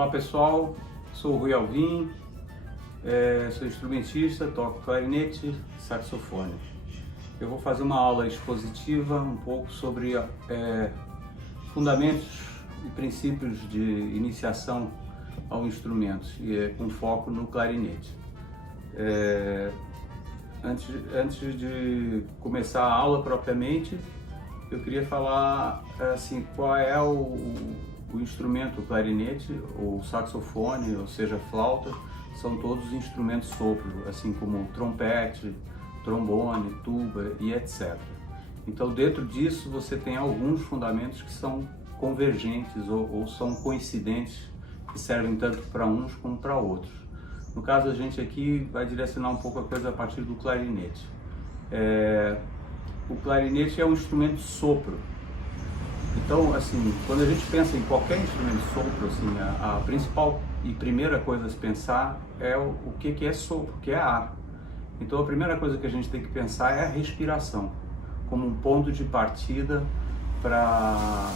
Olá pessoal, sou o Rui Alvim, sou instrumentista, toco clarinete e saxofone. Eu vou fazer uma aula expositiva um pouco sobre fundamentos e princípios de iniciação ao instrumento, com foco no clarinete. Antes de começar a aula propriamente, eu queria falar assim, qual é o instrumento, o clarinete, ou saxofone, ou seja, flauta, são todos instrumentos sopro, assim como trompete, trombone, tuba e etc. Então, dentro disso, você tem alguns fundamentos que são convergentes ou são coincidentes, que servem tanto para uns como para outros. No caso, a gente aqui vai direcionar um pouco a coisa a partir do clarinete. O clarinete é um instrumento de sopro. Então, assim, quando a gente pensa em qualquer instrumento de sopro, assim, a principal e primeira coisa a se pensar é o que é sopro, que é ar. Então, a primeira coisa que a gente tem que pensar é a respiração, como um ponto de partida para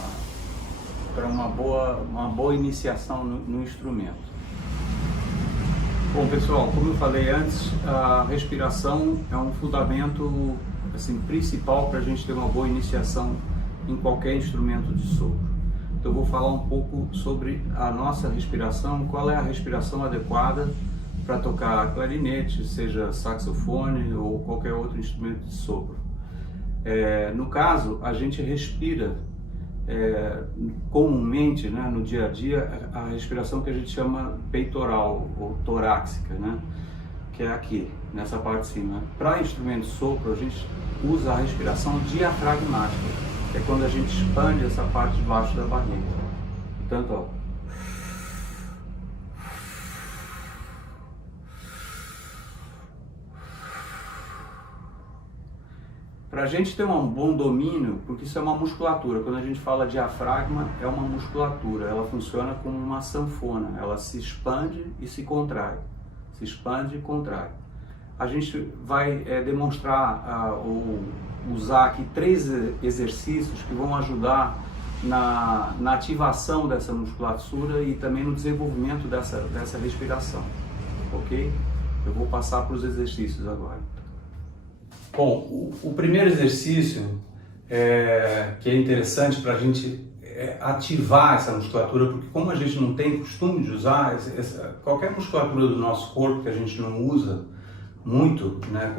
uma boa iniciação no instrumento. Bom, pessoal, como eu falei antes, a respiração é um fundamento assim, principal para a gente ter uma boa iniciação em qualquer instrumento de sopro. Então, eu vou falar um pouco sobre a nossa respiração, qual é a respiração adequada para tocar clarinete, seja saxofone ou qualquer outro instrumento de sopro. No caso, a gente respira comumente, né, no dia a dia, a respiração que a gente chama peitoral ou torácica, né, que é aqui, nessa parte de cima. Para instrumento de sopro, a gente usa a respiração diafragmática, que é quando a gente expande essa parte de baixo da barriga. Portanto, ó. Para a gente ter um bom domínio, porque isso é uma musculatura, quando a gente fala diafragma, é uma musculatura, ela funciona como uma sanfona, ela se expande e se contrai, se expande e contrai. A gente vai demonstrar ou usar aqui 3 exercícios que vão ajudar na ativação dessa musculatura e também no desenvolvimento dessa respiração, ok? Eu vou passar para os exercícios agora. Bom, o primeiro exercício que é interessante para a gente ativar essa musculatura, porque como a gente não tem costume de usar, qualquer musculatura do nosso corpo que a gente não usa muito, né,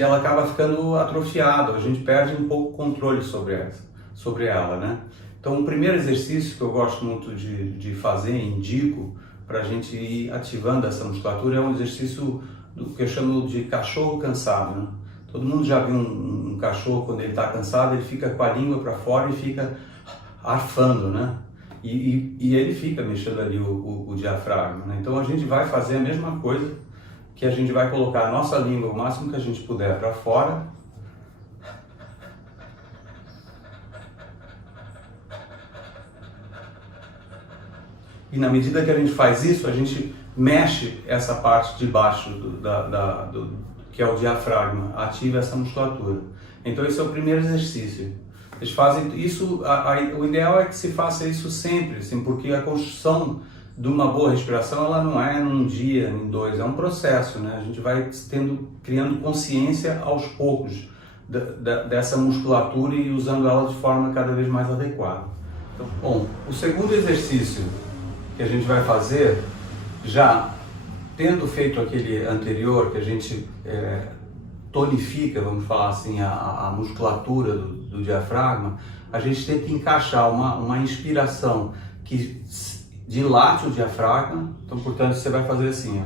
ela acaba ficando atrofiada, a gente perde um pouco o controle sobre ela, né? Então, o primeiro exercício que eu gosto muito de fazer, indico, para a gente ir ativando essa musculatura, é um exercício do que eu chamo de cachorro cansado, né? Todo mundo já viu um cachorro, quando ele está cansado, ele fica com a língua para fora e fica arfando, né? E ele fica mexendo ali o diafragma, né? Então, a gente vai fazer a mesma coisa, que a gente vai colocar a nossa língua o máximo que a gente puder para fora. E na medida que a gente faz isso, a gente mexe essa parte de baixo que é o diafragma, ativa essa musculatura. Então esse é o primeiro exercício. Eles fazem isso, o ideal é que se faça isso sempre, assim, porque a construção de uma boa respiração, ela não é num dia, em 2, é um processo, né? A gente vai criando consciência aos poucos dessa musculatura e usando ela de forma cada vez mais adequada. Então, bom, o segundo exercício que a gente vai fazer, já tendo feito aquele anterior, que a gente tonifica, vamos falar assim, a musculatura do diafragma, a gente tenta encaixar uma inspiração que dilate o diafragma. Então, portanto, você vai fazer assim, ó.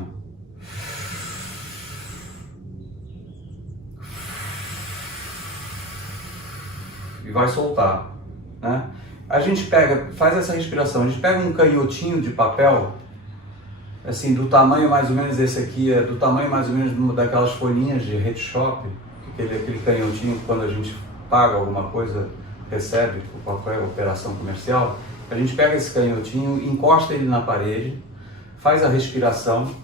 E vai soltar, né? A gente faz essa respiração, a gente pega um canhotinho de papel, assim, do tamanho mais ou menos, esse aqui é do tamanho mais ou menos daquelas folhinhas de Head Shop, aquele canhotinho que quando a gente paga alguma coisa, recebe por qualquer operação comercial. A gente pega esse canhotinho, encosta ele na parede, faz a respiração,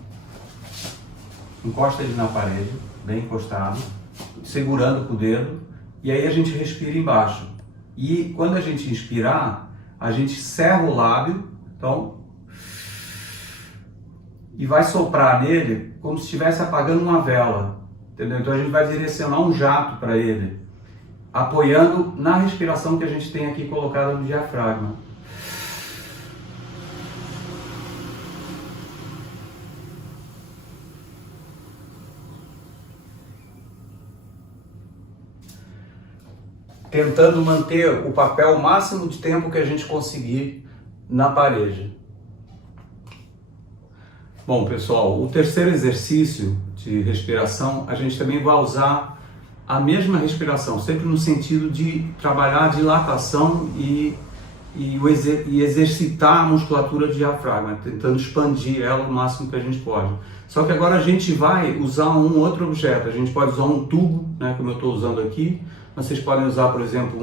encosta ele na parede, bem encostado, segurando com o dedo, e aí a gente respira embaixo. E quando a gente inspirar, a gente cerra o lábio Então, e vai soprar nele como se estivesse apagando uma vela, entendeu? Então a gente vai direcionar um jato para ele, apoiando na respiração que a gente tem aqui colocada no diafragma. Tentando manter o papel o máximo de tempo que a gente conseguir na parede. Bom, pessoal, o terceiro exercício de respiração, a gente também vai usar a mesma respiração, sempre no sentido de trabalhar a dilatação e exercitar a musculatura do diafragma, tentando expandir ela o máximo que a gente pode. Só que agora a gente vai usar um outro objeto, a gente pode usar um tubo, né, como eu estou usando aqui. Vocês podem usar, por exemplo,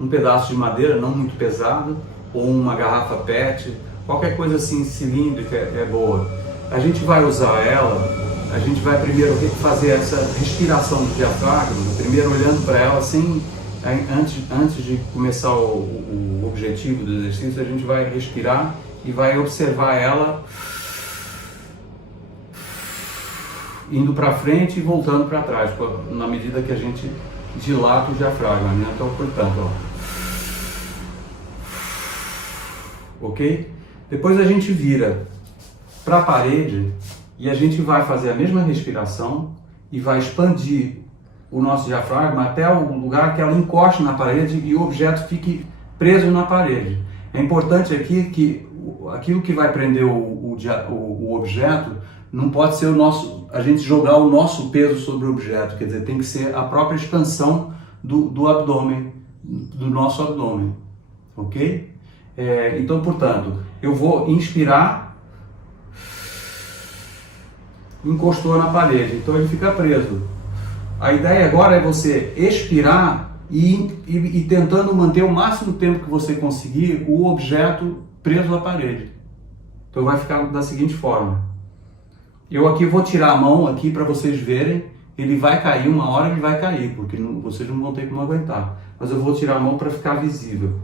um pedaço de madeira não muito pesado, ou uma garrafa PET, qualquer coisa assim cilíndrica é boa. A gente vai usar ela, a gente vai primeiro fazer essa respiração do diafragma, primeiro olhando para ela sem, antes de começar o objetivo do exercício, a gente vai respirar e vai observar ela indo para frente e voltando para trás, na medida que a gente dilata o diafragma, né? Então, portanto, ó. Ok? Depois a gente vira para a parede e a gente vai fazer a mesma respiração e vai expandir o nosso diafragma até o lugar que ela encoste na parede e o objeto fique preso na parede. É importante aqui que aquilo que vai prender o objeto não pode ser a gente jogar o nosso peso sobre o objeto, quer dizer, tem que ser a própria expansão do abdômen, do nosso abdômen, ok? Então, portanto, eu vou inspirar, encostou na parede, então ele fica preso. A ideia agora é você expirar e tentando manter o máximo tempo que você conseguir o objeto preso à parede. Então vai ficar da seguinte forma. Eu aqui vou tirar a mão aqui para vocês verem, ele vai cair, uma hora ele vai cair, porque vocês não vão ter como aguentar. Mas eu vou tirar a mão para ficar visível.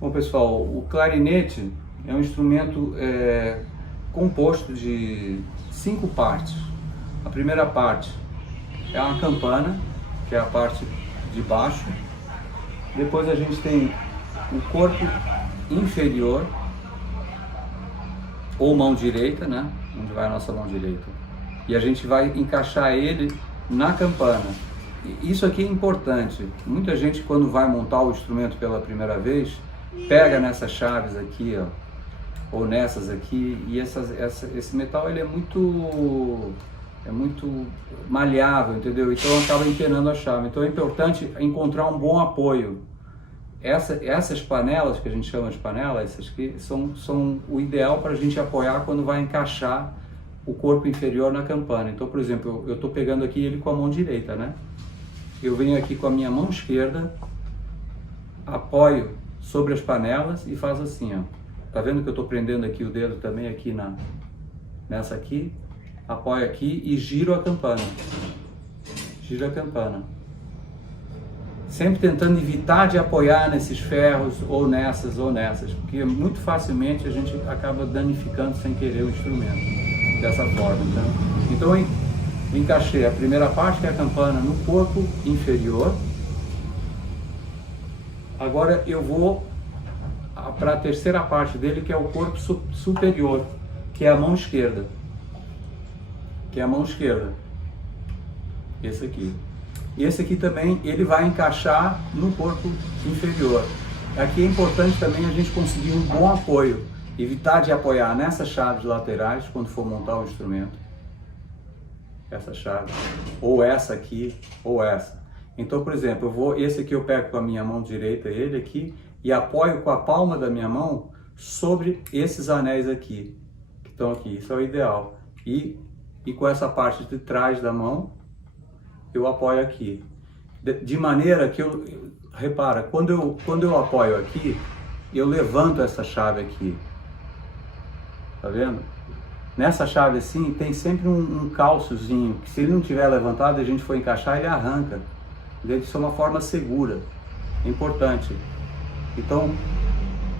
Bom, pessoal, o clarinete é um instrumento composto de 5 partes. A primeira parte é uma campana, que é a parte de baixo. Depois a gente tem o corpo inferior, ou mão direita, né? Onde vai a nossa mão direita. E a gente vai encaixar ele na campana. Isso aqui é importante. Muita gente, quando vai montar o instrumento pela primeira vez, pega nessas chaves aqui, ó, ou nessas aqui, e esse metal ele é muito malhável, entendeu? Então acaba empenando a chave. Então é importante encontrar um bom apoio. Essas panelas, que a gente chama de panelas, essas aqui, são o ideal para a gente apoiar quando vai encaixar o corpo inferior na campana. Então, por exemplo, eu estou pegando aqui ele com a mão direita, né? Eu venho aqui com a minha mão esquerda, apoio sobre as panelas e faz assim, ó. Tá vendo que eu estou prendendo aqui o dedo também aqui nessa aqui? Apoio aqui e giro a campana. Giro a campana. Sempre tentando evitar de apoiar nesses ferros ou nessas, porque muito facilmente a gente acaba danificando sem querer o instrumento dessa forma. Então eu encaixei a primeira parte, que é a campana, no corpo inferior. Agora eu vou para a terceira parte dele, que é o corpo superior, que é a mão esquerda. Esse aqui. E esse aqui também, ele vai encaixar no corpo inferior. Aqui é importante também a gente conseguir um bom apoio. Evitar de apoiar nessas chaves laterais quando for montar o instrumento. Essa chave. Ou essa aqui, ou essa. Então, por exemplo, esse aqui eu pego com a minha mão direita, ele aqui, e apoio com a palma da minha mão sobre esses anéis aqui, que estão aqui. Isso é o ideal. E com essa parte de trás da mão, eu apoio aqui. De maneira que eu repara, quando eu apoio aqui, eu levanto essa chave aqui, tá vendo? Nessa chave assim tem sempre um calçozinho, que se ele não tiver levantado e a gente for encaixar, ele arranca. Deve ser uma forma segura, é importante. Então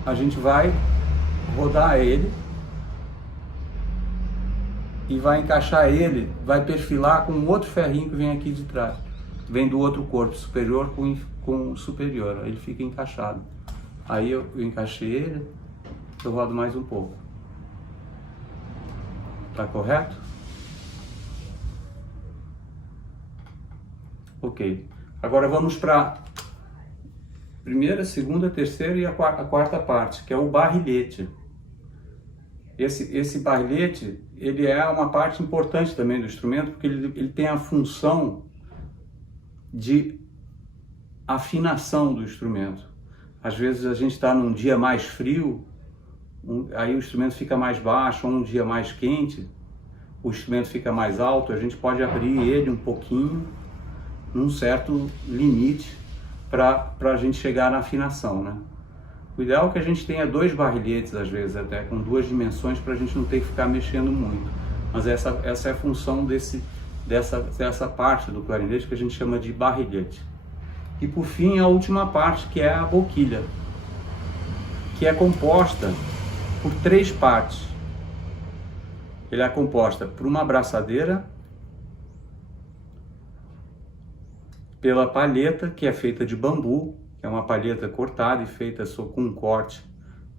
a gente vai rodar ele e vai encaixar ele, vai perfilar com outro ferrinho que vem aqui de trás, vem do outro corpo, superior com superior, ele fica encaixado. Aí eu encaixei ele, eu rodo mais um pouco. Tá correto? Ok. Agora vamos para primeira, segunda, terceira e a quarta parte, que é o barrilhete. Esse barrilhete, ele é uma parte importante também do instrumento, porque ele tem a função de afinação do instrumento. Às vezes a gente está num dia mais frio, aí o instrumento fica mais baixo, ou um dia mais quente, o instrumento fica mais alto, a gente pode abrir ele um pouquinho, num certo limite, para a gente chegar na afinação, né? O ideal é que a gente tenha 2 barrilhetes, às vezes até, com 2 dimensões, para a gente não ter que ficar mexendo muito. Mas essa é a função dessa parte do clarinete que a gente chama de barrilhete. E por fim, a última parte, que é a boquilha, que é composta por 3 partes. Ele é composta por uma abraçadeira, pela palheta, que é feita de bambu, que é uma palheta cortada e feita só com um corte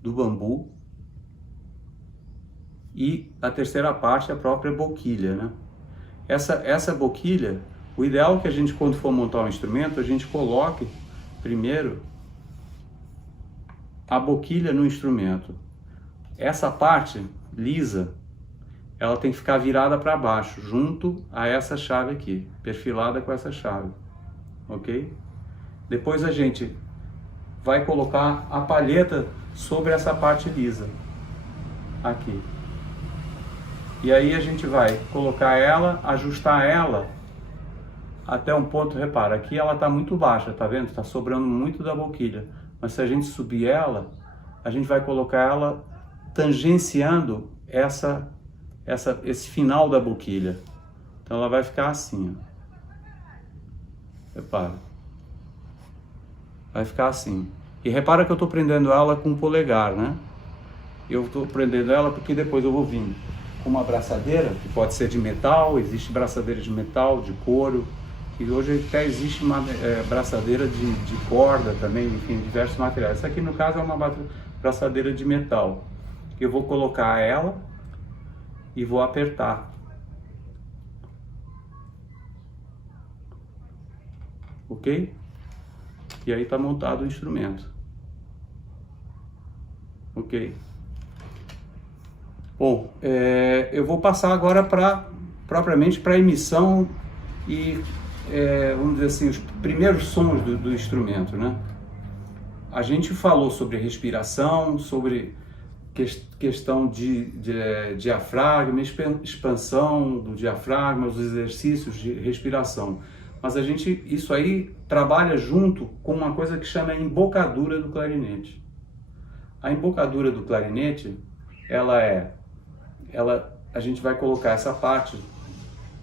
do bambu, e a terceira parte é a própria boquilha, né? Essa boquilha, o ideal é que a gente, quando for montar um instrumento, a gente coloque primeiro a boquilha no instrumento. Essa parte lisa, ela tem que ficar virada para baixo, junto a essa chave aqui, perfilada com essa chave, ok? Depois a gente vai colocar a palheta sobre essa parte lisa, aqui. E aí a gente vai colocar ela, ajustar ela até um ponto, repara, aqui ela está muito baixa, tá vendo? Está sobrando muito da boquilha. Mas se a gente subir ela, a gente vai colocar ela tangenciando esse final da boquilha. Então ela vai ficar assim, ó. Repara. Vai ficar assim. E repara que eu estou prendendo ela com o polegar, né? Eu estou prendendo ela porque depois eu vou vir com uma braçadeira, que pode ser de metal, existe braçadeira de metal, de couro, e hoje até existe uma braçadeira de corda também, enfim, diversos materiais. Essa aqui no caso é uma braçadeira de metal. Eu vou colocar ela e vou apertar. Ok? E aí está montado o instrumento. Ok? Bom, eu vou passar agora propriamente para a emissão e, vamos dizer assim, os primeiros sons do instrumento, né? A gente falou sobre respiração, sobre questão de diafragma, expansão do diafragma, os exercícios de respiração. Mas isso aí trabalha junto com uma coisa que chama embocadura do clarinete. A embocadura do clarinete, a gente vai colocar essa parte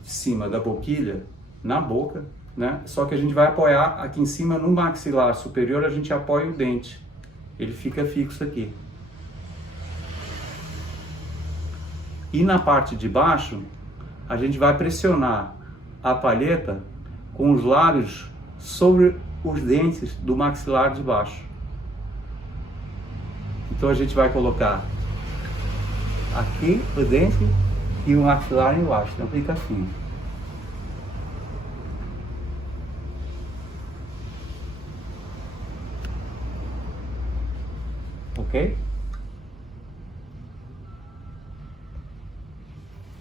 de cima da boquilha na boca, né? Só que a gente vai apoiar aqui em cima no maxilar superior, a gente apoia o dente. Ele fica fixo aqui. E na parte de baixo, a gente vai pressionar a palheta com os lábios sobre os dentes do maxilar de baixo. Então a gente vai colocar aqui o dente e o maxilar embaixo, então fica assim. Ok?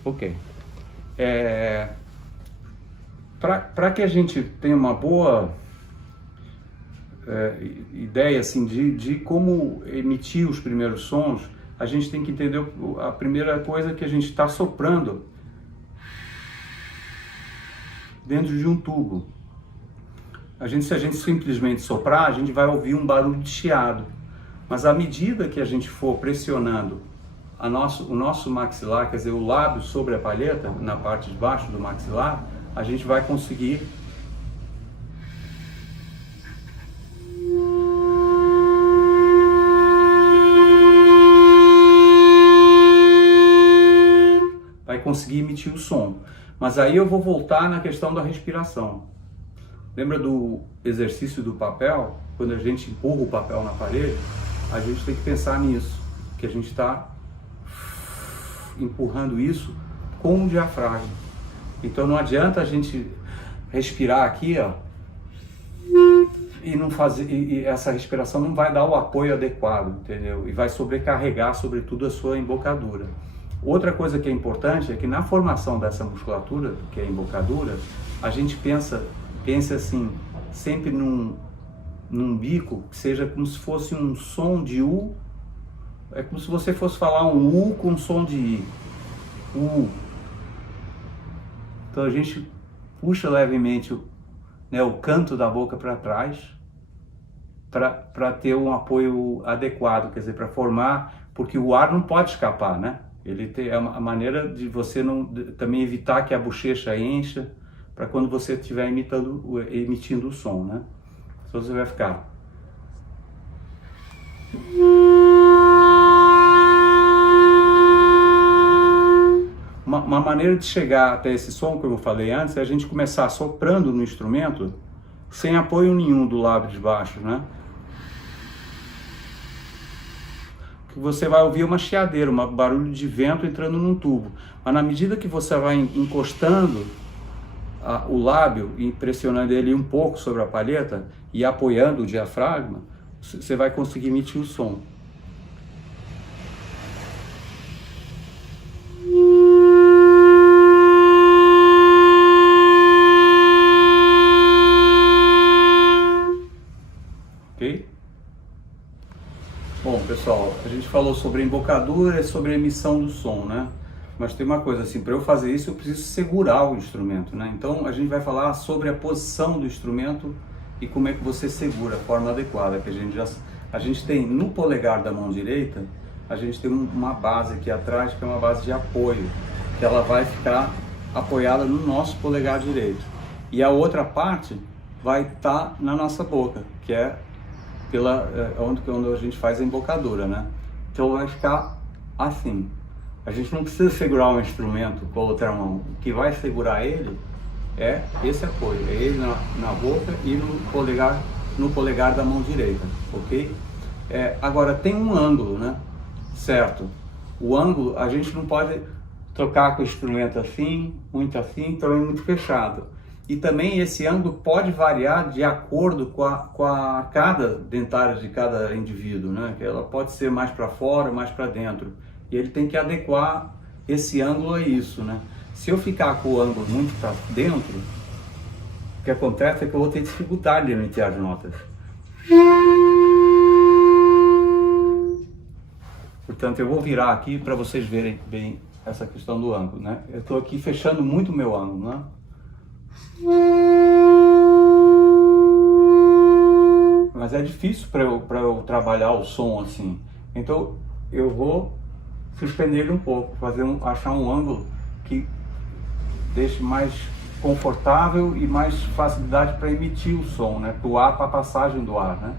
Ok. Para que a gente tenha uma boa ideia assim, de como emitir os primeiros sons, a gente tem que entender a primeira coisa, que a gente está soprando dentro de um tubo. Se a gente simplesmente soprar, a gente vai ouvir um barulho de chiado. Mas à medida que a gente for pressionando o nosso maxilar, quer dizer, o lábio sobre a palheta, na parte de baixo do maxilar, a gente vai conseguir emitir o som. Mas aí eu vou voltar na questão da respiração. Lembra do exercício do papel? Quando a gente empurra o papel na parede, a gente tem que pensar nisso, que a gente está empurrando isso com o diafragma. Então não adianta a gente respirar aqui, ó, e não fazer, e essa respiração não vai dar o apoio adequado, entendeu? E vai sobrecarregar, sobretudo, a sua embocadura. Outra coisa que é importante é que na formação dessa musculatura, que é a embocadura, a gente pense assim, sempre num bico que seja como se fosse um som de U, é como se você fosse falar um U com som de I, U. Então a gente puxa levemente o canto da boca para trás, para ter um apoio adequado, quer dizer, para formar, porque o ar não pode escapar, né? É uma maneira de você também evitar que a bochecha encha, para quando você estiver emitindo o som, né? Então você vai ficar. Uma maneira de chegar até esse som, como eu falei antes, é a gente começar soprando no instrumento, sem apoio nenhum do lábio de baixo, né? Você vai ouvir uma chiadeira, um barulho de vento entrando num tubo. Mas na medida que você vai encostando o lábio e pressionando ele um pouco sobre a palheta e apoiando o diafragma, você vai conseguir emitir o som. Ok? Bom, pessoal, a gente falou sobre a embocadura e sobre a emissão do som, né? Mas tem uma coisa assim, para eu fazer isso eu preciso segurar o instrumento, né? Então a gente vai falar sobre a posição do instrumento e como é que você segura a forma adequada, que a gente tem no polegar da mão direita, a gente tem uma base aqui atrás que é uma base de apoio, que ela vai ficar apoiada no nosso polegar direito. E a outra parte vai estar na nossa boca, que é onde a gente faz a embocadura, né? Então vai ficar assim. A gente não precisa segurar o instrumento com a outra mão. O que vai segurar ele é esse apoio, é ele na boca e no polegar da mão direita, ok? Agora tem um ângulo, né? Certo? O ângulo a gente não pode tocar com o instrumento assim, também muito fechado. E também esse ângulo pode variar de acordo com a arcada dentária de cada indivíduo, né? Que ela pode ser mais para fora, mais para dentro. E ele tem que adequar esse ângulo a isso, né? Se eu ficar com o ângulo muito para dentro, o que acontece é que eu vou ter dificuldade de emitir as notas. Portanto, eu vou virar aqui para vocês verem bem essa questão do ângulo, né? Eu estou aqui fechando muito o meu ângulo, né? Mas é difícil para eu trabalhar o som assim. Então eu vou suspender ele um pouco, achar um ângulo que deixe mais confortável e mais facilidade para emitir o som, né? Do ar para a passagem do ar, né?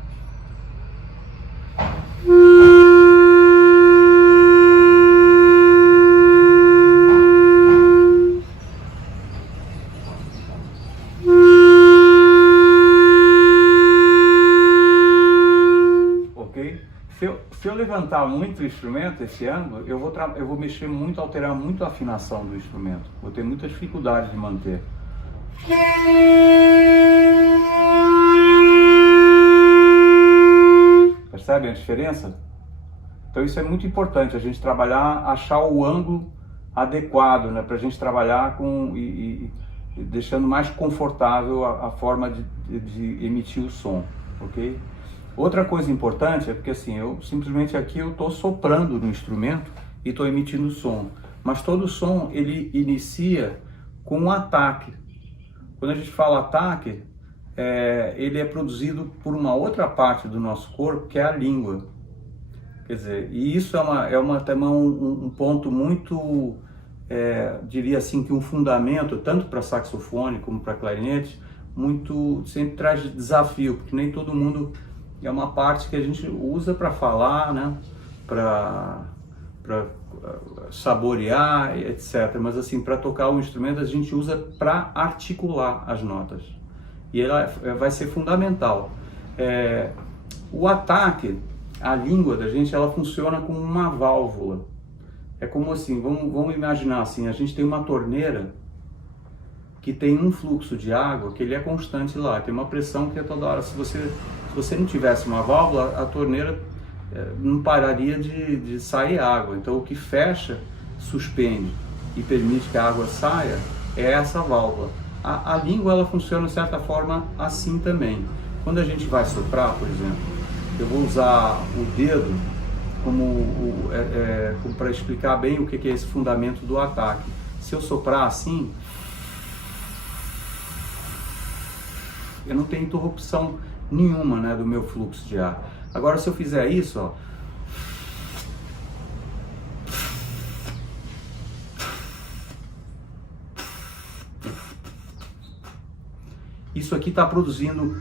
Se eu levantar muito o instrumento, esse ângulo, eu vou mexer muito, alterar muito a afinação do instrumento. Vou ter muita dificuldade de manter. Percebem a diferença? Então isso é muito importante, a gente achar o ângulo adequado, né? Para a gente trabalhar deixando mais confortável a forma de emitir o som, ok? Outra coisa importante é porque assim, eu estou soprando no instrumento e estou emitindo som. Mas todo som ele inicia com um ataque. Quando a gente fala ataque, ele é produzido por uma outra parte do nosso corpo, que é a língua. Quer dizer, e isso também um ponto muito, diria assim, que um fundamento, tanto para saxofone como para clarinete, sempre traz desafio, porque nem todo mundo, é uma parte que a gente usa para falar, né, para saborear, etc. Mas assim, para tocar o instrumento a gente usa para articular as notas. E ela vai ser fundamental. O ataque, a língua da gente, ela funciona como uma válvula. É como assim, vamos imaginar assim, a gente tem uma torneira que tem um fluxo de água que ele é constante lá, tem uma pressão que é toda hora. Se você não tivesse uma válvula, a torneira não pararia de sair água. Então o que fecha, suspende e permite que a água saia é essa válvula. A língua, ela funciona de certa forma assim também. Quando a gente vai soprar, por exemplo, eu vou usar o dedo como para explicar bem o que é esse fundamento do ataque. Se eu soprar assim, eu não tenho interrupção nenhuma, né, do meu fluxo de ar. Agora, se eu fizer isso, ó, isso aqui está produzindo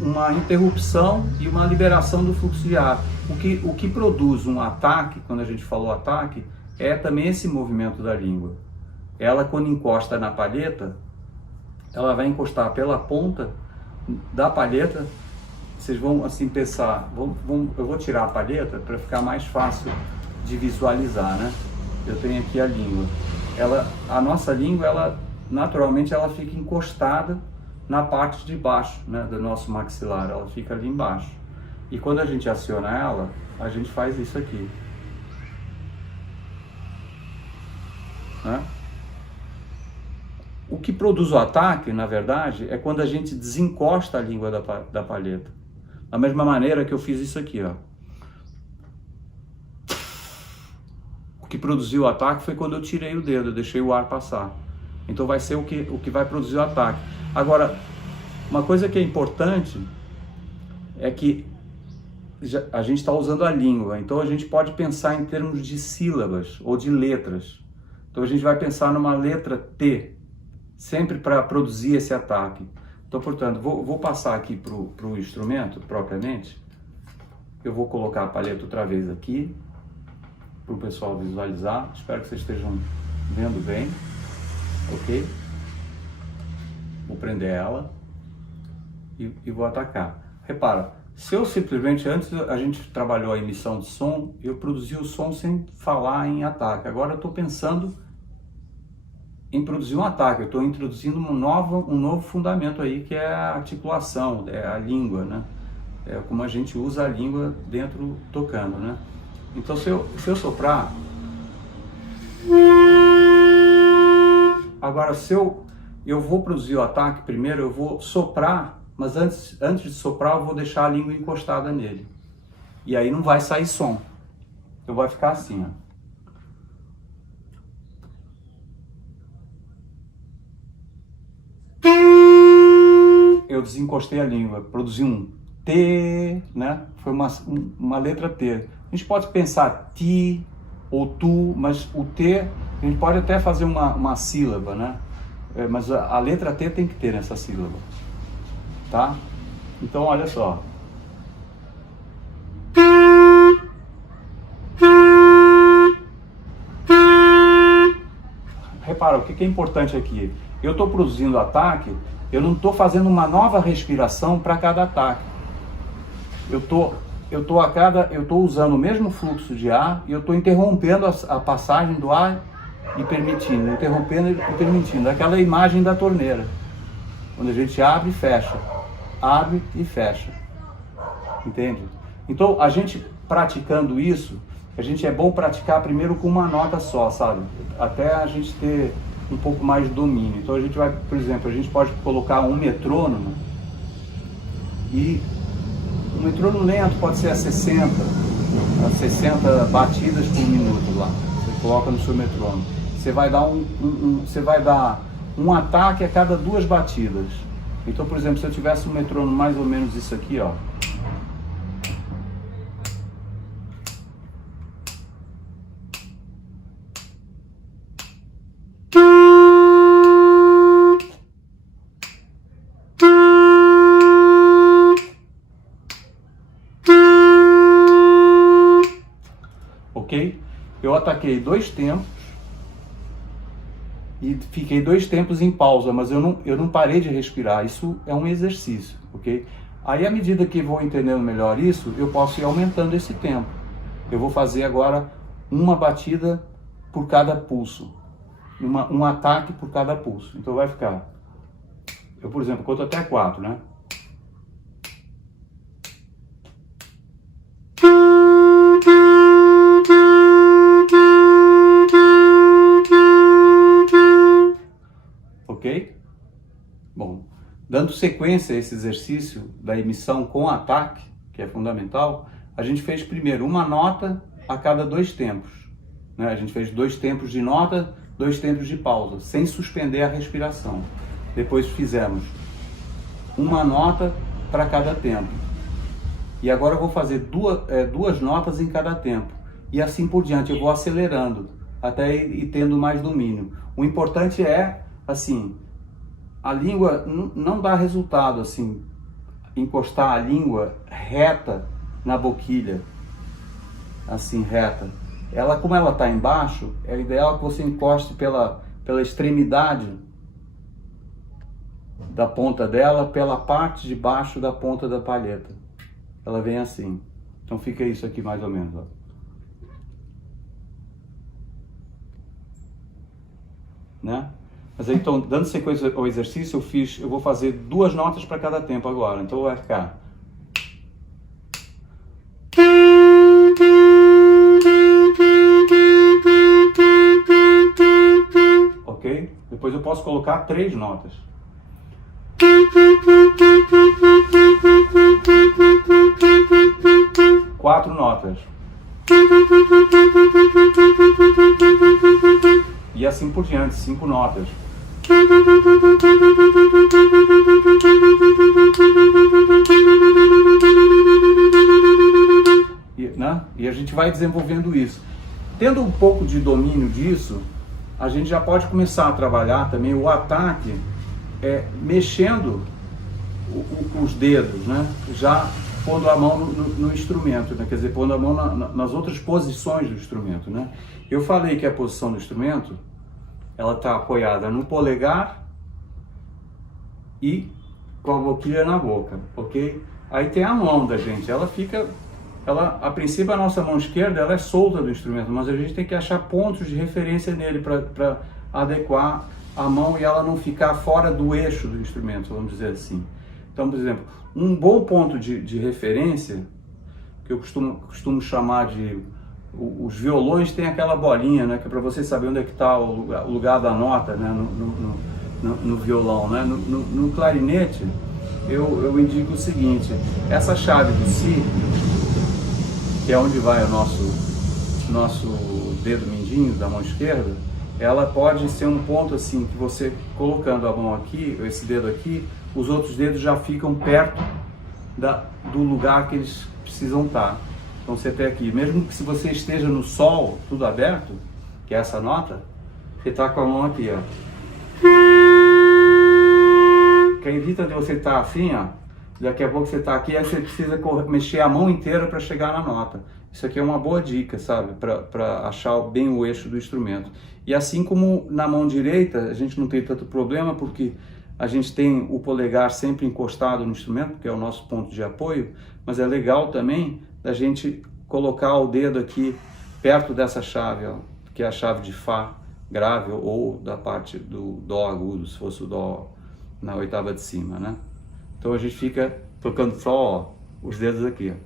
uma interrupção e uma liberação do fluxo de ar. O que produz um ataque, quando a gente falou ataque, é também esse movimento da língua. Ela, quando encosta na palheta, ela vai encostar pela ponta da palheta. Vocês vão assim pensar, eu vou tirar a palheta para ficar mais fácil de visualizar, né? Eu tenho aqui a língua. A nossa língua, ela naturalmente ela fica encostada na parte de baixo, né, do nosso maxilar, ela fica ali embaixo. E quando a gente aciona ela, a gente faz isso aqui. Né? O que produz o ataque, na verdade, é quando a gente desencosta a língua da palheta. Da mesma maneira que eu fiz isso aqui, ó. O que produziu o ataque foi quando eu tirei o dedo, eu deixei o ar passar. Então vai ser o que vai produzir o ataque. Agora, uma coisa que é importante é que a gente está usando a língua, então a gente pode pensar em termos de sílabas ou de letras. Então a gente vai pensar numa letra T, sempre para produzir esse ataque. Então, portanto, vou passar aqui para o instrumento propriamente. Eu vou colocar a palheta outra vez aqui, para o pessoal visualizar. Espero que vocês estejam vendo bem. Ok? Vou prender ela e vou atacar. Repara, se eu simplesmente, antes a gente trabalhou a emissão de som, eu produzi o som sem falar em ataque. Agora eu estou pensando em produzir um ataque, eu estou introduzindo um novo fundamento aí, que é a articulação, é a língua, né? É como a gente usa a língua dentro tocando, né? Então se eu soprar, agora se eu vou produzir o ataque primeiro, eu vou soprar, mas antes de soprar eu vou deixar a língua encostada nele. E aí não vai sair som. Então vai ficar assim, ó. Eu desencostei a língua, produzi um T, né? Foi uma letra T. A gente pode pensar ti ou tu, mas o T, a gente pode até fazer uma sílaba, né? Mas a letra T tem que ter nessa sílaba, tá? Então, olha só. Repara, o que é importante aqui? Eu estou produzindo ataque, eu não estou fazendo uma nova respiração para cada ataque. Eu estou usando o mesmo fluxo de ar e eu estou interrompendo a passagem do ar e permitindo, interrompendo e permitindo. Aquela imagem da torneira, quando a gente abre e fecha, entende? Então, a gente praticando isso, é bom praticar primeiro com uma nota só, sabe? Até a gente ter um pouco mais de domínio. Então a gente vai, por exemplo, a gente pode colocar um metrônomo, e um metrônomo lento pode ser a 60 batidas por minuto lá. Você coloca no seu metrônomo. Você vai dar um ataque a cada 2 batidas. Então, por exemplo, se eu tivesse um metrônomo mais ou menos isso aqui, ó. Ok? Eu ataquei 2 tempos e fiquei 2 tempos em pausa, mas eu não parei de respirar. Isso é um exercício, ok? Aí, à medida que vou entendendo melhor isso, eu posso ir aumentando esse tempo. Eu vou fazer agora uma batida por cada pulso, um ataque por cada pulso. Então vai ficar, eu, por exemplo, conto até 4, né? Ok? Bom, dando sequência a esse exercício da emissão com ataque, que é fundamental, a gente fez primeiro uma nota a cada 2 tempos. Né? A gente fez 2 tempos de nota, 2 tempos de pausa, sem suspender a respiração. Depois fizemos uma nota para cada tempo. E agora eu vou fazer duas notas em cada tempo. E assim por diante, eu vou acelerando até ir tendo mais domínio. O importante é, assim, a língua não dá resultado, assim, encostar a língua reta na boquilha, assim, reta. Ela, como ela está embaixo, é ideal que você encoste pela extremidade da ponta dela, pela parte de baixo da ponta da palheta. Ela vem assim. Então fica isso aqui mais ou menos, ó. Né? Mas aí, então, dando sequência ao exercício, eu vou fazer 2 notas para cada tempo agora. Então vai ficar. Ok? Depois eu posso colocar 3 notas. Quatro notas. E assim por diante, 5 notas. Né? E a gente vai desenvolvendo isso. Tendo um pouco de domínio disso, a gente já pode começar a trabalhar também o ataque, mexendo os dedos, né? Já pondo a mão no instrumento, né? Quer dizer, pondo a mão nas outras posições do instrumento, né? Eu falei que a posição do instrumento, ela está apoiada no polegar e com a boquilha na boca, ok? Aí tem a mão da gente, a princípio a nossa mão esquerda, ela é solta do instrumento, mas a gente tem que achar pontos de referência nele para adequar a mão e ela não ficar fora do eixo do instrumento, vamos dizer assim. Então, por exemplo, um bom ponto de referência, que eu costumo chamar de... Os violões têm aquela bolinha, né, que é para você saber onde é que está o lugar da nota, né, no violão, né? No clarinete, eu indico o seguinte: essa chave do Si, que é onde vai o nosso dedo mindinho da mão esquerda, ela pode ser um ponto assim, que você colocando a mão aqui, esse dedo aqui, os outros dedos já ficam perto do lugar que eles precisam estar. Então você tem aqui, mesmo que se você esteja no Sol, tudo aberto, que é essa nota, você está com a mão aqui, ó. Que evita de você estar assim, ó, daqui a pouco você está aqui, aí você precisa mexer a mão inteira para chegar na nota. Isso aqui é uma boa dica, sabe, para achar bem o eixo do instrumento. E assim como na mão direita, a gente não tem tanto problema, porque a gente tem o polegar sempre encostado no instrumento, que é o nosso ponto de apoio, mas é legal também da gente colocar o dedo aqui perto dessa chave, ó, que é a chave de Fá grave ou da parte do Dó agudo, se fosse o Dó na oitava de cima, né? Então a gente fica tocando só, ó, os dedos aqui, ó.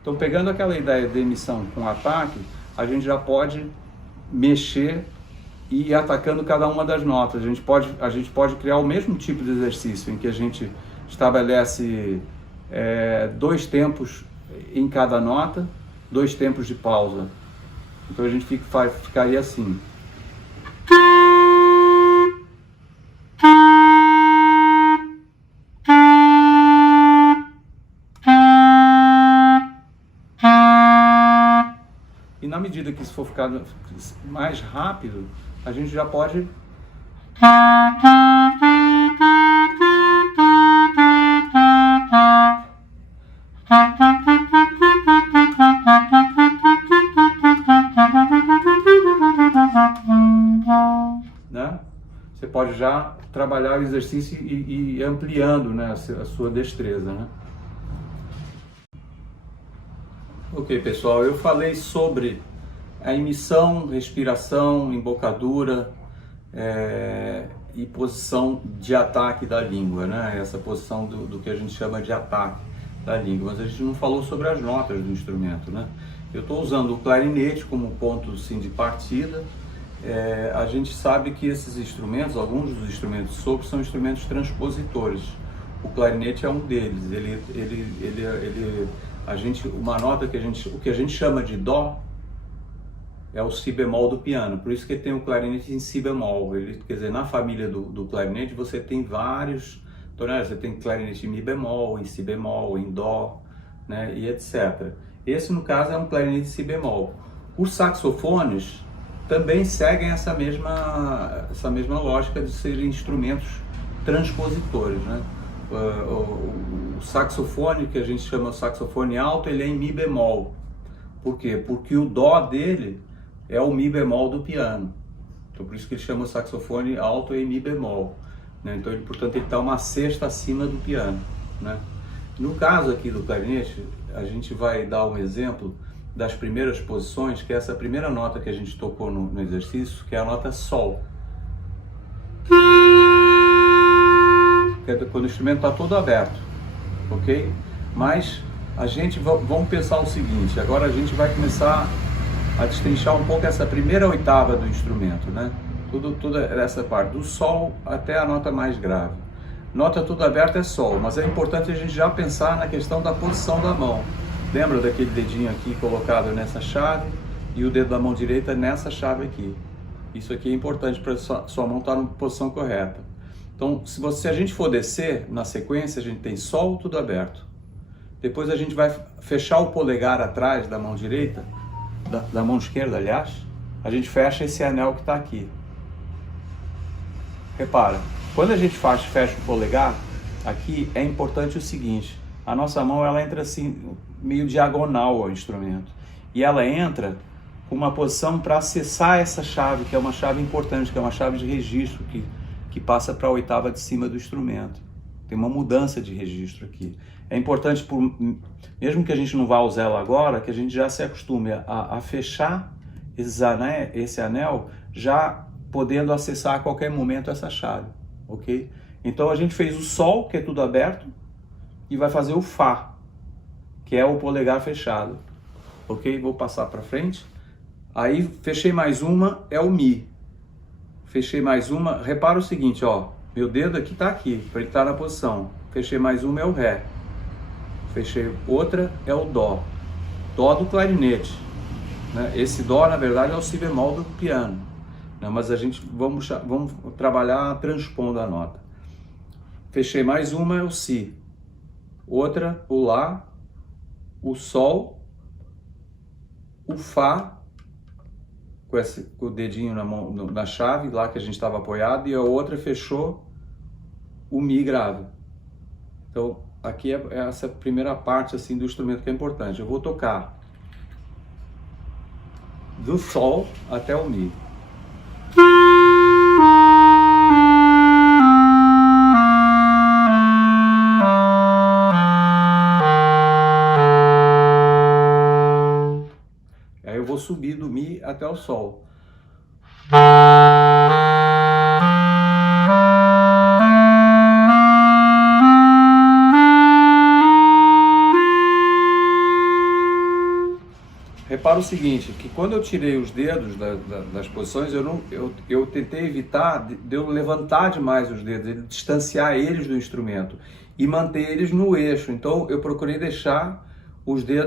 Então, pegando aquela ideia de emissão com ataque, a gente já pode mexer e ir atacando cada uma das notas. A gente pode criar o mesmo tipo de exercício, em que a gente estabelece 2 tempos em cada nota, 2 tempos de pausa. Então a gente ficaria assim. medida que isso for ficar mais rápido, a gente já pode né? Você pode já trabalhar o exercício e ampliando, né, a sua destreza, né? Ok, pessoal, eu falei sobre a emissão, respiração, embocadura e posição de ataque da língua, né? Essa posição do que a gente chama de ataque da língua, mas a gente não falou sobre as notas do instrumento, né? Eu estou usando o clarinete como ponto, assim, de partida. A gente sabe que esses instrumentos, alguns dos instrumentos de sopro, são instrumentos transpositores. O clarinete é um deles. Uma nota o que a gente chama de dó é o si bemol do piano. Por isso que tem o clarinete em si bemol. Quer dizer, na família do clarinete você tem vários tonalidades. Você tem clarinete em mi bemol, em si bemol, em dó, né, e etc. Esse, no caso, é um clarinete em si bemol. Os saxofones também seguem essa mesma lógica de serem instrumentos transpositores, né? O saxofone, que a gente chama de saxofone alto, ele é em mi bemol. Por quê? Porque o dó dele é o mi bemol do piano. Então por isso que ele chama o saxofone alto em mi bemol, né? Então portanto ele está uma sexta acima do piano, né? No caso aqui do clarinete, a gente vai dar um exemplo das primeiras posições, que é essa primeira nota que a gente tocou no exercício, que é a nota sol. Que é quando o instrumento está todo aberto, ok? Mas vamos pensar o seguinte, agora a gente vai começar a destrinchar um pouco essa primeira oitava do instrumento, né? Toda essa parte, do sol até a nota mais grave. Nota tudo aberta é sol, mas é importante a gente já pensar na questão da posição da mão. Lembra daquele dedinho aqui colocado nessa chave e o dedo da mão direita nessa chave aqui. Isso aqui é importante para sua mão estar na posição correta. Então, se a gente for descer na sequência, a gente tem sol, tudo aberto. Depois a gente vai fechar o polegar atrás da mão direita, da mão esquerda, aliás. A gente fecha esse anel que está aqui. Repara, quando a gente fecha o polegar, aqui é importante o seguinte. A nossa mão, ela entra assim, meio diagonal ao instrumento. E ela entra com uma posição para acessar essa chave, que é uma chave importante, que é uma chave de registro, que passa para a oitava de cima do instrumento. Tem uma mudança de registro aqui. É importante, mesmo que a gente não vá usar ela agora, que a gente já se acostume a fechar esse anel, já podendo acessar a qualquer momento essa chave, ok? Então a gente fez o sol, que é tudo aberto, e vai fazer o Fá, que é o polegar fechado, ok? Vou passar para frente. Aí fechei mais uma, é o Mi. Fechei mais uma, repara o seguinte, ó, meu dedo aqui está aqui, para ele estar na posição. Fechei mais uma, é o Ré. Fechei outra, é o Dó. Dó do clarinete, né? Esse Dó, na verdade, é o Si bemol do piano, né? Mas a gente vamos trabalhar transpondo a nota. Fechei mais uma, é o Si. Outra, o Lá, o Sol, o Fá, com o dedinho na chave, lá que a gente estava apoiado, e a outra fechou o Mi grave. Então, aqui é essa primeira parte assim, do instrumento que é importante. Eu vou tocar do Sol até o Mi. Aí eu vou subir do Mi até o Sol. Repara o seguinte, que quando eu tirei os dedos das posições, eu tentei evitar de eu levantar demais os dedos, distanciar eles do instrumento e manter eles no eixo. Então eu procurei deixar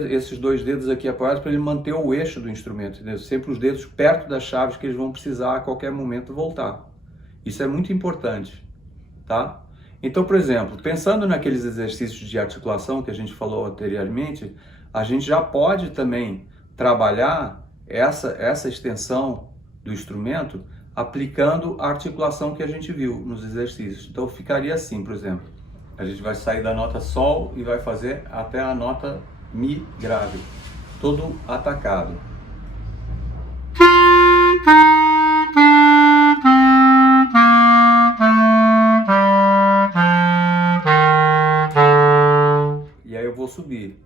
esses dois dedos aqui apoiados para ele manter o eixo do instrumento, entendeu? Sempre os dedos perto das chaves que eles vão precisar a qualquer momento voltar. Isso é muito importante, tá? Então, por exemplo, pensando naqueles exercícios de articulação que a gente falou anteriormente, a gente já pode também trabalhar essa extensão do instrumento aplicando a articulação que a gente viu nos exercícios. Então ficaria assim, por exemplo, a gente vai sair da nota Sol e vai fazer até a nota Mi grave, todo atacado. E aí eu vou subir.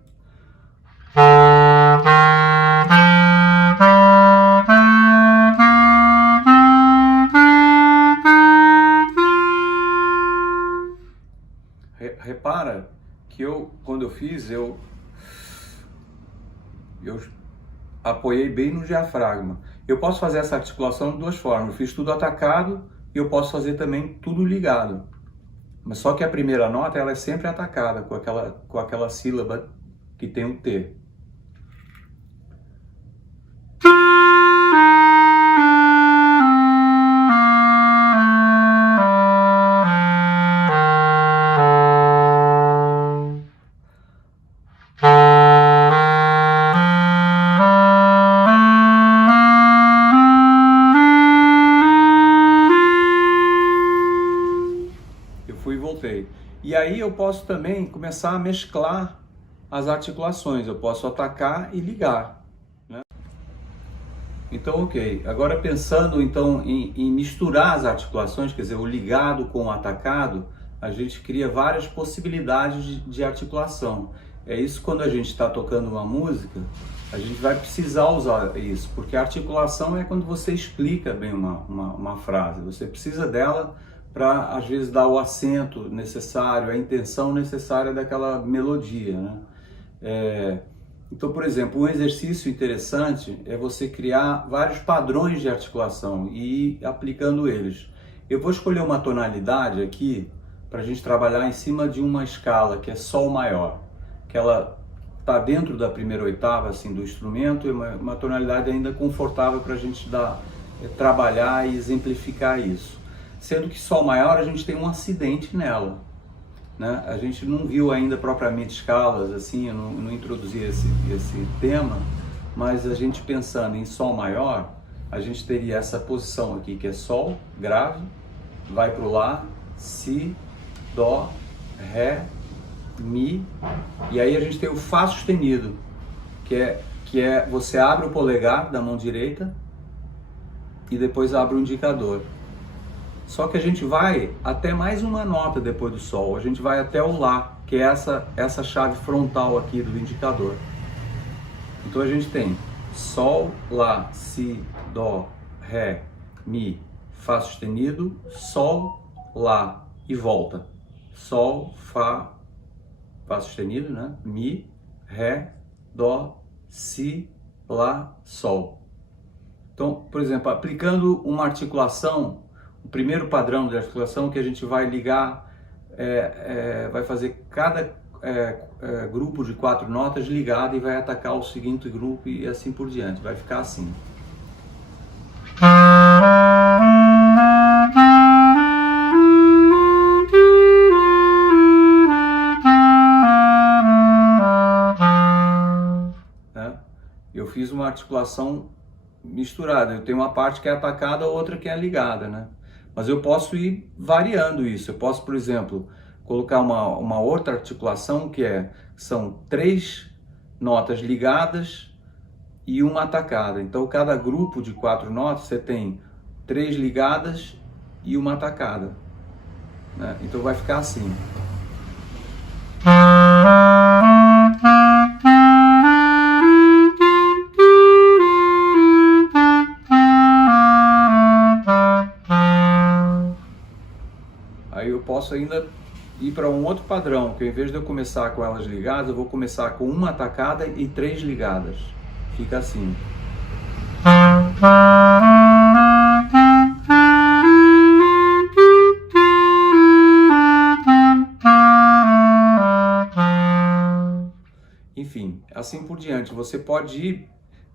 Repara que quando eu fiz, eu apoiei bem no diafragma. Eu posso fazer essa articulação de duas formas. Eu fiz tudo atacado e eu posso fazer também tudo ligado. Mas só que a primeira nota ela é sempre atacada com aquela sílaba que tem o T. Fui e voltei. E aí eu posso também começar a mesclar as articulações. Eu posso atacar e ligar, né? Então, ok. Agora pensando então em misturar as articulações, quer dizer, o ligado com o atacado, a gente cria várias possibilidades de articulação. É isso quando a gente está tocando uma música, a gente vai precisar usar isso, porque a articulação é quando você explica bem uma frase. Você precisa dela para, às vezes, dar o acento necessário, a intenção necessária daquela melodia, né? Então, por exemplo, um exercício interessante é você criar vários padrões de articulação e ir aplicando eles. Eu vou escolher uma tonalidade aqui para a gente trabalhar em cima de uma escala que é Sol maior, que ela está dentro da primeira oitava assim, do instrumento, é uma tonalidade ainda confortável para a gente trabalhar e exemplificar isso. Sendo que Sol maior a gente tem um acidente nela, né? A gente não viu ainda propriamente escalas, assim, eu não introduzi esse tema, mas a gente pensando em Sol maior, a gente teria essa posição aqui que é Sol, grave, vai para o Lá, Si, Dó, Ré, Mi, e aí a gente tem o Fá sustenido, que é você abre o polegar da mão direita e depois abre o indicador. Só que a gente vai até mais uma nota depois do Sol, a gente vai até o Lá, que é essa chave frontal aqui do indicador. Então a gente tem Sol, Lá, Si, Dó, Ré, Mi, Fá sustenido, Sol, Lá e volta. Sol, Fá, Fá sustenido, né? Mi, Ré, Dó, Si, Lá, Sol. Então, por exemplo, aplicando uma articulação, o primeiro padrão de articulação que a gente vai ligar, vai fazer cada grupo de 4 notas ligado e vai atacar o seguinte grupo e assim por diante. Vai ficar assim. Eu fiz uma articulação misturada. Eu tenho uma parte que é atacada, outra que é ligada, né? Mas eu posso ir variando isso. Eu posso, por exemplo, colocar uma outra articulação que são 3 notas ligadas e uma atacada. Então, cada grupo de 4 notas, você tem 3 ligadas e uma atacada, né? Então vai ficar assim. Aí eu posso ainda ir para um outro padrão, que ao invés de eu começar com elas ligadas, eu vou começar com uma atacada e 3 ligadas. Fica assim. Enfim, assim por diante. Você pode ir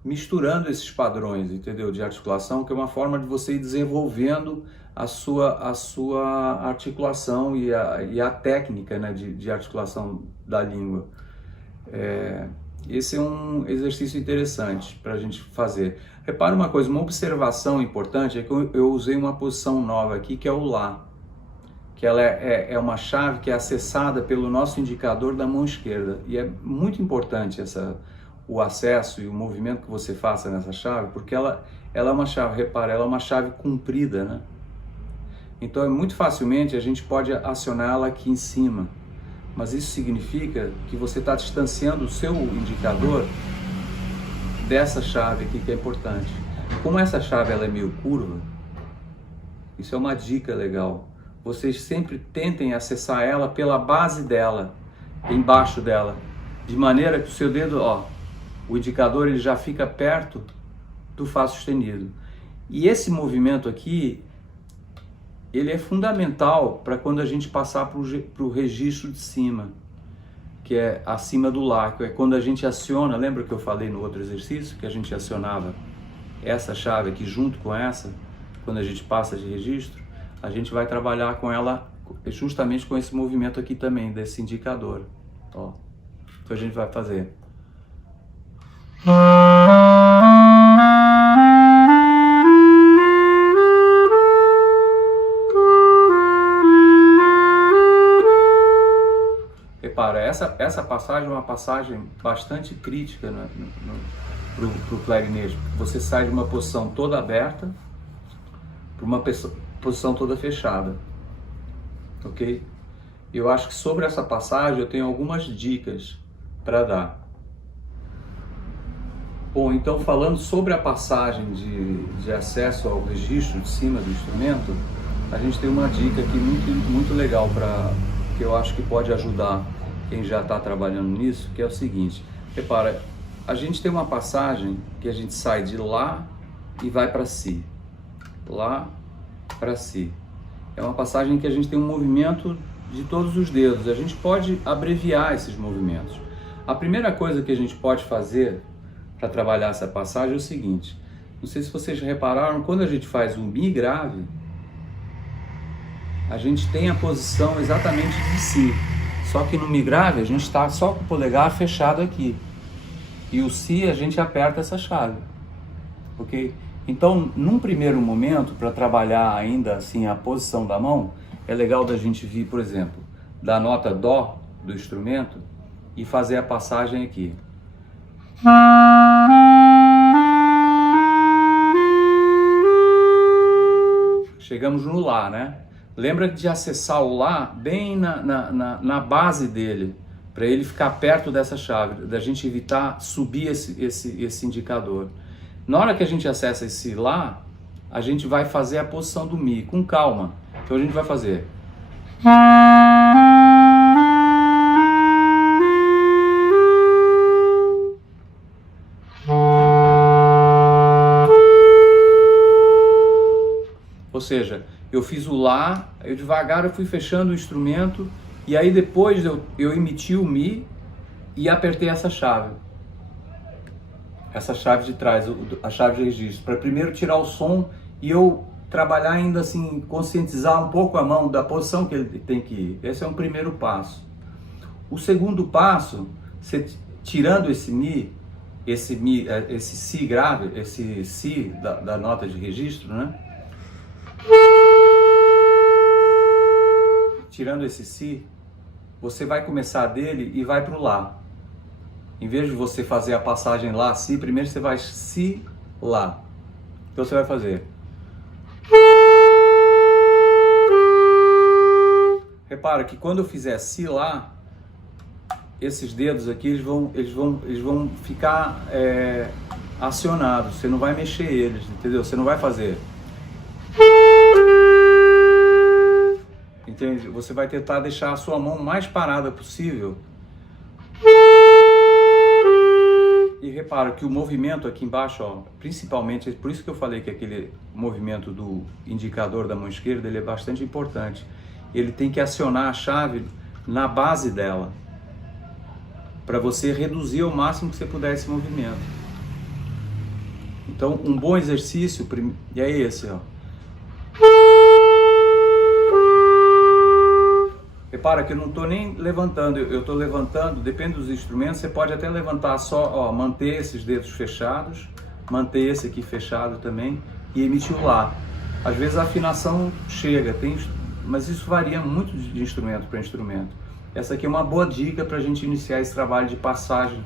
misturando esses padrões, entendeu? De articulação, que é uma forma de você ir desenvolvendo a sua articulação e a técnica, né, de articulação da língua. Esse é um exercício interessante para a gente fazer. Repara uma coisa, uma observação importante é que eu usei uma posição nova aqui, que é o Lá, que ela é uma chave que é acessada pelo nosso indicador da mão esquerda. E é muito importante o acesso e o movimento que você faça nessa chave, porque ela é uma chave, repara, ela é uma chave comprida, né? Então, muito facilmente a gente pode acioná-la aqui em cima. Mas isso significa que você está distanciando o seu indicador dessa chave aqui, que é importante. Como essa chave ela é meio curva, isso é uma dica legal. Vocês sempre tentem acessar ela pela base dela, embaixo dela, de maneira que o seu dedo, ó, o indicador ele já fica perto do Fá sustenido. E esse movimento aqui, ele é fundamental para quando a gente passar para o registro de cima, que é acima do Lá, que é quando a gente aciona, lembra que eu falei no outro exercício, que a gente acionava essa chave aqui junto com essa, quando a gente passa de registro, a gente vai trabalhar com ela justamente com esse movimento aqui também, desse indicador. Ó, então a gente vai fazer. Repara, essa passagem é uma passagem bastante crítica para o clarinete. Você sai de uma posição toda aberta para uma posição toda fechada, ok? Eu acho que sobre essa passagem eu tenho algumas dicas para dar. Bom, então falando sobre a passagem de acesso ao registro de cima do instrumento, a gente tem uma dica aqui muito legal que eu acho que pode ajudar quem já está trabalhando nisso, que é o seguinte. Repara, a gente tem uma passagem que a gente sai de Lá e vai para Si. Lá para Si. É uma passagem que a gente tem um movimento de todos os dedos. A gente pode abreviar esses movimentos. A primeira coisa que a gente pode fazer para trabalhar essa passagem é o seguinte. Não sei se vocês repararam, quando a gente faz um Mi grave, a gente tem a posição exatamente de Si. Só que no Mi grave a gente está só com o polegar fechado aqui. E o Si a gente aperta essa chave. Ok? Então, num primeiro momento, para trabalhar ainda assim a posição da mão, é legal da gente vir, por exemplo, da nota Dó do instrumento e fazer a passagem aqui. Chegamos no Lá, né? Lembra de acessar o Lá bem na base dele, para ele ficar perto dessa chave, da gente evitar subir esse indicador. Na hora que a gente acessa esse Lá, a gente vai fazer a posição do Mi, com calma. Então a gente vai fazer. Ou seja, eu fiz o Lá, eu devagar eu fui fechando o instrumento e aí depois eu emiti o Mi e apertei essa chave. Essa chave de trás, a chave de registro, para primeiro tirar o som e eu trabalhar ainda assim, conscientizar um pouco a mão da posição que ele tem que ir. Esse é um primeiro passo. O segundo passo, você tirando esse Si grave, esse Si da nota de registro, né? Tirando esse Si, você vai começar dele e vai para o Lá. Em vez de você fazer a passagem Lá, Si, primeiro você vai Si, Lá. Então você vai fazer. Repara que quando eu fizer Si, Lá, esses dedos aqui eles vão ficar acionados. Você não vai mexer eles, entendeu? Você não vai fazer. Entende? Você vai tentar deixar a sua mão mais parada possível. E repara que o movimento aqui embaixo, ó, principalmente, por isso que eu falei que aquele movimento do indicador da mão esquerda ele é bastante importante. Ele tem que acionar a chave na base dela, para você reduzir ao máximo que você puder esse movimento. Então, um bom exercício é esse, ó. Repara que eu não estou nem levantando, eu estou levantando, depende dos instrumentos, você pode até levantar só, ó, manter esses dedos fechados, manter esse aqui fechado também e emitir o Lá. Às vezes a afinação chega, mas isso varia muito de instrumento para instrumento. Essa aqui é uma boa dica para a gente iniciar esse trabalho de passagem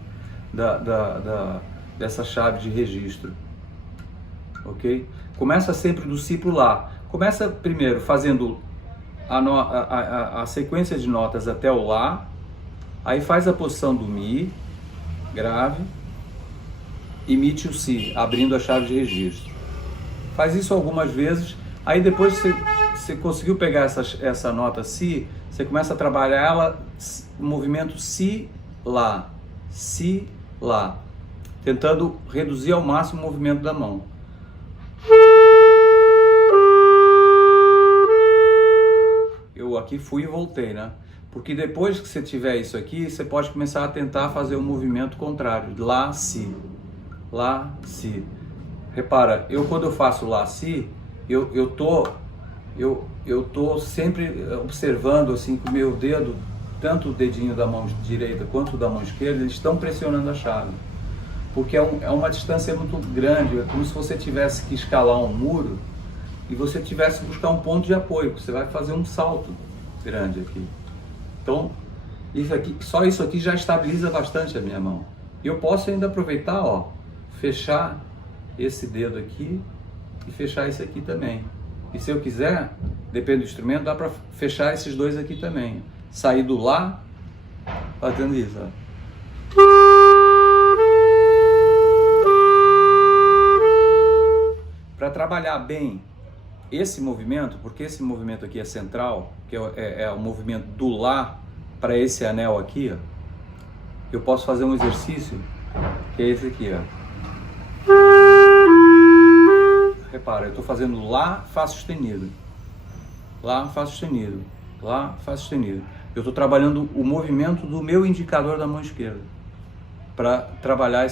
dessa chave de registro, ok? Começa sempre do Si para o Lá. Começa primeiro fazendo a sequência de notas até o Lá, aí faz a posição do Mi, grave, emite o Si, abrindo a chave de registro. Faz isso algumas vezes, aí depois você conseguiu pegar essa nota Si, você começa a trabalhar ela, o movimento Si, Lá, tentando reduzir ao máximo o movimento da mão. Eu aqui fui e voltei, né? Porque depois que você tiver isso aqui, você pode começar a tentar fazer o movimento contrário, Lá, Si, Lá, Si. Repara, quando eu faço Lá, Si, eu tô sempre observando assim que o meu dedo, tanto o dedinho da mão direita quanto o da mão esquerda, eles estão pressionando a chave. Porque é uma distância muito grande, é como se você tivesse que escalar um muro e você tivesse que buscar um ponto de apoio, você vai fazer um salto grande aqui. Então, só isso aqui já estabiliza bastante a minha mão. E eu posso ainda aproveitar, ó, fechar esse dedo aqui e fechar esse aqui também. E se eu quiser, depende do instrumento, dá para fechar esses dois aqui também. Sair do Lá, fazendo isso, ó. Para trabalhar bem esse movimento, porque esse movimento aqui é central, que é o movimento do Lá para esse anel aqui, ó, eu posso fazer um exercício que é esse aqui, ó. Repara, eu estou fazendo Lá, Fá sustenido, Lá, Fá sustenido, Lá, Fá sustenido. Eu estou trabalhando o movimento do meu indicador da mão esquerda para trabalhar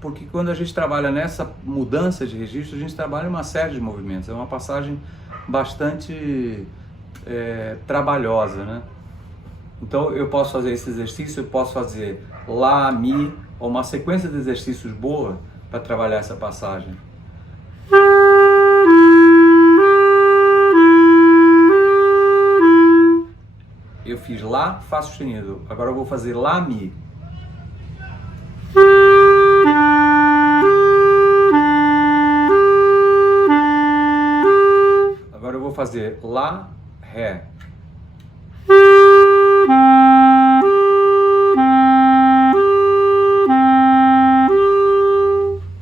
porque quando a gente trabalha nessa mudança de registro, a gente trabalha uma série de movimentos, é uma passagem bastante trabalhosa, né? Então eu posso fazer esse exercício, eu posso fazer Lá, Mi, ou uma sequência de exercícios boa para trabalhar essa passagem. Eu fiz Lá, Fá sustenido, agora eu vou fazer Lá, Mi. Agora eu vou fazer Lá, Ré.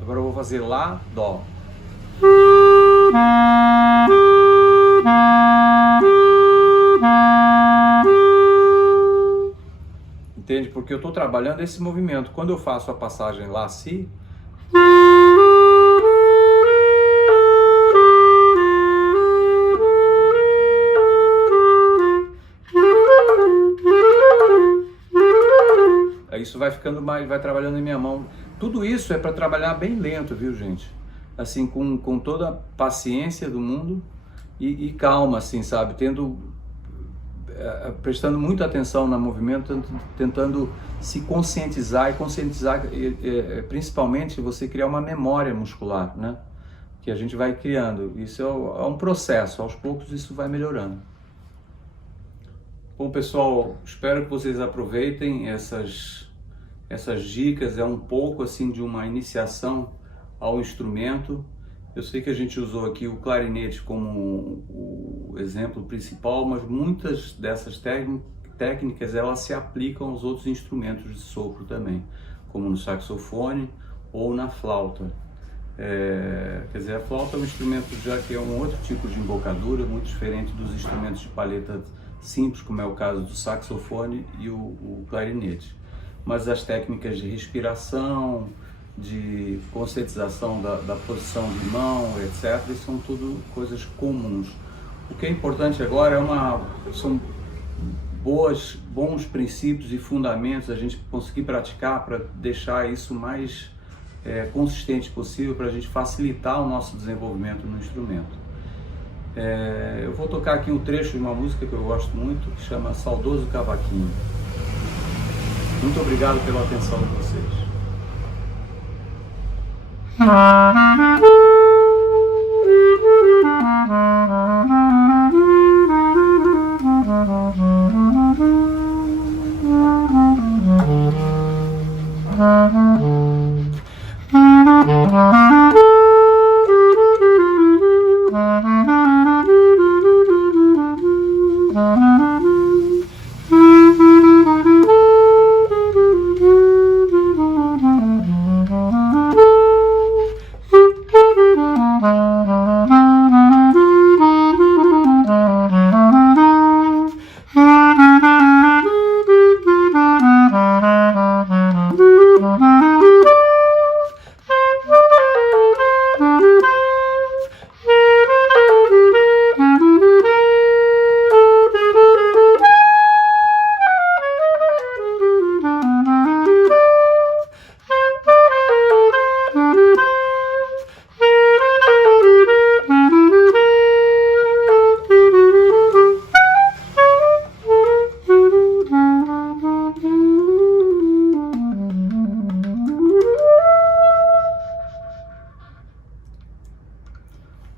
Agora eu vou fazer Lá, Dó. Entende? Porque eu estou trabalhando esse movimento. Quando eu faço a passagem Lá, Si, isso vai ficando mais, vai trabalhando em minha mão. Tudo isso é para trabalhar bem lento, viu, gente? Assim, com toda a paciência do mundo e calma, assim, sabe? Prestando muita atenção no movimento, tentando se conscientizar principalmente você criar uma memória muscular, né? Que a gente vai criando. Isso é um processo, aos poucos isso vai melhorando. Bom, pessoal, espero que vocês aproveitem essas dicas. É um pouco assim de uma iniciação ao instrumento. Eu sei que a gente usou aqui o clarinete como o exemplo principal, mas muitas dessas técnicas elas se aplicam aos outros instrumentos de sopro também, como no saxofone ou na flauta. Quer dizer, a flauta é um instrumento já que é um outro tipo de embocadura, muito diferente dos instrumentos de palheta simples, como é o caso do saxofone e o clarinete. Mas as técnicas de respiração, de conscientização da posição de mão, etc., são tudo coisas comuns. O que é importante agora são bons princípios e fundamentos, a gente conseguir praticar para deixar isso mais consistente possível, para a gente facilitar o nosso desenvolvimento no instrumento. Eu vou tocar aqui um trecho de uma música que eu gosto muito, que chama Saudoso Cavaquinho. Muito obrigado pela atenção de vocês.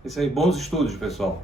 Isso aí, bons estudos, pessoal.